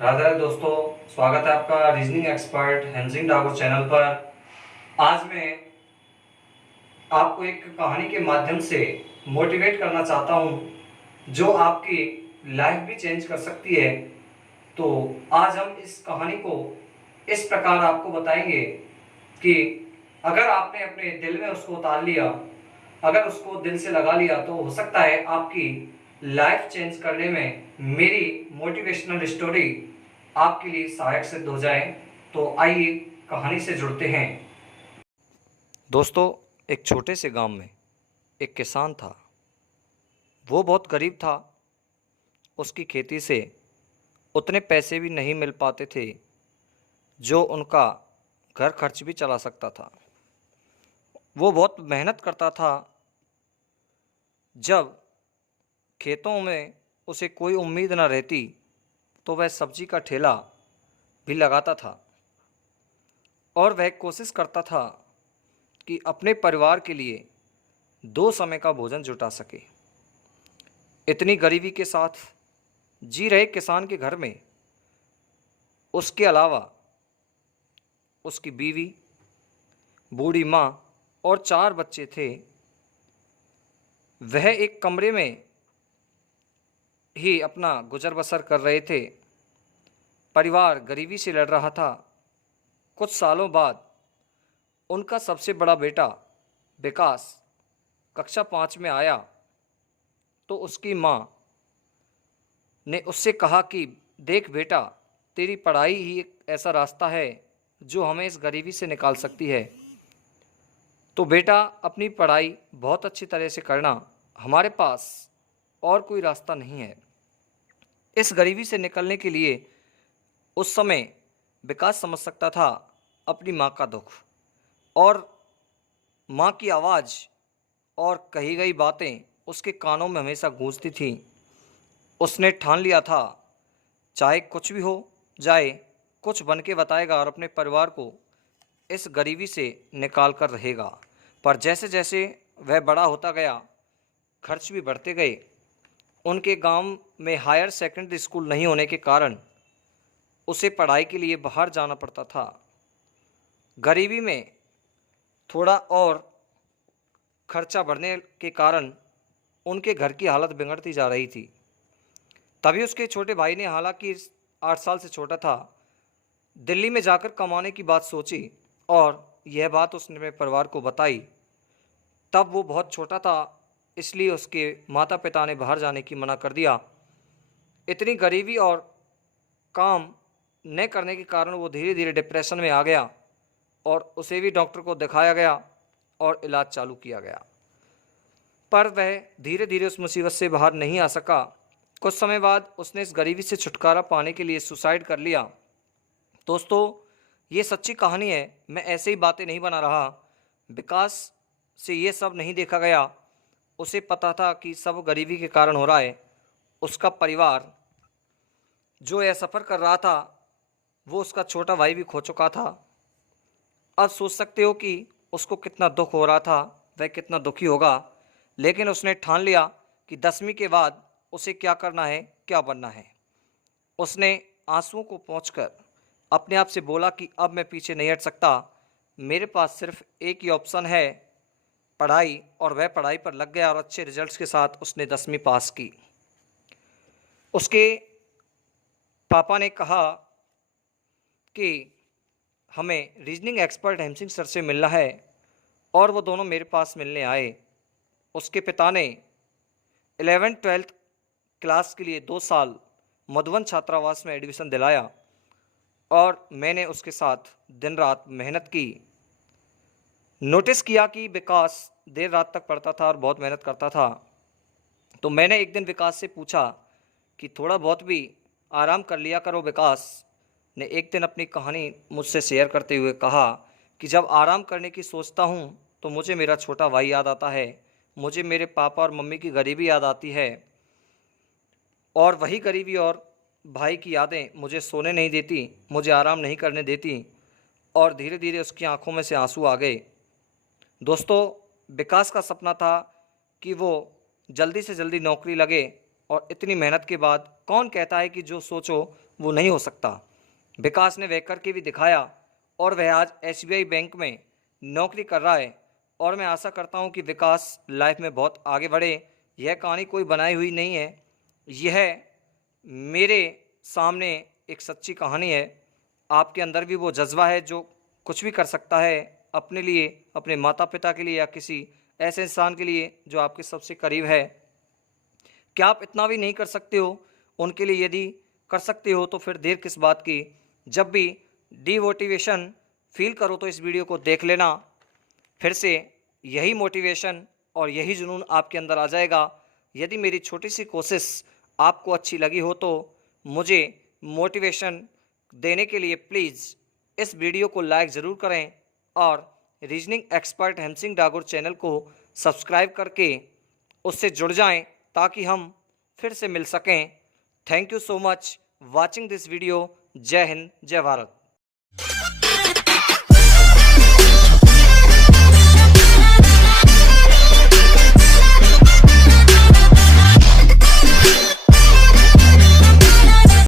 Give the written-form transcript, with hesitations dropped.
राधे राधे दोस्तों, स्वागत है आपका रीजनिंग एक्सपर्ट हेंजिंग ठाकुर चैनल पर। आज मैं आपको एक कहानी के माध्यम से मोटिवेट करना चाहता हूं जो आपकी लाइफ भी चेंज कर सकती है। तो आज हम इस कहानी को इस प्रकार आपको बताएंगे कि अगर आपने अपने दिल में उसको उतार लिया, अगर उसको दिल से लगा लिया, तो हो सकता है आपकी लाइफ चेंज करने में मेरी मोटिवेशनल स्टोरी आपके लिए सहायक सिद्ध हो जाए। तो आइए कहानी से जुड़ते हैं। दोस्तों, एक छोटे से गांव में एक किसान था। वो बहुत गरीब था। उसकी खेती से उतने पैसे भी नहीं मिल पाते थे जो उनका घर खर्च भी चला सकता था। वो बहुत मेहनत करता था। जब खेतों में उसे कोई उम्मीद न रहती तो वह सब्जी का ठेला भी लगाता था और वह कोशिश करता था कि अपने परिवार के लिए 2 समय का भोजन जुटा सके। इतनी गरीबी के साथ जी रहे किसान के घर में उसके अलावा उसकी बीवी, बूढ़ी माँ और 4 बच्चे थे। वह एक कमरे में ही अपना गुजर बसर कर रहे थे। परिवार गरीबी से लड़ रहा था। कुछ सालों बाद उनका सबसे बड़ा बेटा विकास कक्षा 5 में आया तो उसकी माँ ने उससे कहा कि देख बेटा, तेरी पढ़ाई ही एक ऐसा रास्ता है जो हमें इस गरीबी से निकाल सकती है। तो बेटा, अपनी पढ़ाई बहुत अच्छी तरह से करना, हमारे पास और कोई रास्ता नहीं है। इस गरीबी से निकलने के लिए उस समय विकास समझ सकता था अपनी माँ का दुख, और माँ की आवाज़ और कही गई बातें उसके कानों में हमेशा गूंजती थीं। उसने ठान लिया था, चाहे कुछ भी हो जाए, कुछ बन के बताएगा और अपने परिवार को इस गरीबी से निकाल कर रहेगा। पर जैसे जैसे वह बड़ा होता गया, खर्च भी बढ़ते गए। उनके गांव में हायर सेकेंडरी स्कूल नहीं होने के कारण उसे पढ़ाई के लिए बाहर जाना पड़ता था। गरीबी में थोड़ा और खर्चा बढ़ने के कारण उनके घर की हालत बिगड़ती जा रही थी। तभी उसके छोटे भाई ने, हालांकि 8 साल से छोटा था, दिल्ली में जाकर कमाने की बात सोची और यह बात उसने अपने परिवार को बताई। तब वो बहुत छोटा था, इसलिए उसके माता पिता ने बाहर जाने की मना कर दिया। इतनी गरीबी और काम न करने के कारण वो धीरे धीरे डिप्रेशन में आ गया और उसे भी डॉक्टर को दिखाया गया और इलाज चालू किया गया। पर वह धीरे धीरे उस मुसीबत से बाहर नहीं आ सका। कुछ समय बाद उसने इस गरीबी से छुटकारा पाने के लिए सुसाइड कर लिया। दोस्तों, ये सच्ची कहानी है, मैं ऐसे ही बातें नहीं बना रहा। विकास से ये सब नहीं देखा गया। उसे पता था कि सब गरीबी के कारण हो रहा है। उसका परिवार जो यह सफ़र कर रहा था, वो उसका छोटा भाई भी खो चुका था। अब सोच सकते हो कि उसको कितना दुख हो रहा था, वह कितना दुखी होगा। लेकिन उसने ठान लिया कि 10वीं के बाद उसे क्या करना है, क्या बनना है। उसने आंसुओं को पोंछकर अपने आप से बोला कि अब मैं पीछे नहीं हट सकता। मेरे पास सिर्फ एक ही ऑप्शन है, पढ़ाई। और वह पढ़ाई पर लग गया और अच्छे रिजल्ट्स के साथ उसने 10वीं पास की। उसके पापा ने कहा कि हमें रीजनिंग एक्सपर्ट हेमसिंह सर से मिलना है, और वो दोनों मेरे पास मिलने आए। उसके पिता ने 11th-12th क्लास के लिए 2 साल मधुबन छात्रावास में एडमिशन दिलाया और मैंने उसके साथ दिन रात मेहनत की। नोटिस किया कि विकास देर रात तक पढ़ता था और बहुत मेहनत करता था। तो मैंने एक दिन विकास से पूछा कि थोड़ा बहुत भी आराम कर लिया करो। विकास ने एक दिन अपनी कहानी मुझसे शेयर करते हुए कहा कि जब आराम करने की सोचता हूँ तो मुझे मेरा छोटा भाई याद आता है, मुझे मेरे पापा और मम्मी की गरीबी याद आती है, और वही गरीबी और भाई की यादें मुझे सोने नहीं देती, मुझे आराम नहीं करने देती। और धीरे धीरे उसकी आंखों में से आंसू आ गए। दोस्तों, विकास का सपना था कि वो जल्दी से जल्दी नौकरी लगे और इतनी मेहनत के बाद कौन कहता है कि जो सोचो वो नहीं हो सकता। विकास ने वह करके भी दिखाया और वह आज एसबीआई बैंक में नौकरी कर रहा है और मैं आशा करता हूँ कि विकास लाइफ में बहुत आगे बढ़े। यह कहानी कोई बनाई हुई नहीं है, यह मेरे सामने एक सच्ची कहानी है। आपके अंदर भी वो जज्बा है जो कुछ भी कर सकता है अपने लिए, अपने माता पिता के लिए या किसी ऐसे इंसान के लिए जो आपके सबसे करीब है। क्या आप इतना भी नहीं कर सकते हो उनके लिए? यदि कर सकते हो तो फिर देर किस बात की। जब भी डीमोटिवेशन फील करो तो इस वीडियो को देख लेना, फिर से यही मोटिवेशन और यही जुनून आपके अंदर आ जाएगा। यदि मेरी छोटी सी कोशिश आपको अच्छी लगी हो तो मुझे मोटिवेशन देने के लिए प्लीज़ इस वीडियो को लाइक ज़रूर करें और reasoning expert Hem Singh Dagur channel को सब्सक्राइब करके उससे जुड़ जाएं ताकि हम फिर से मिल सकें। Thank you so much watching this video. जय हिंद, जय भारत।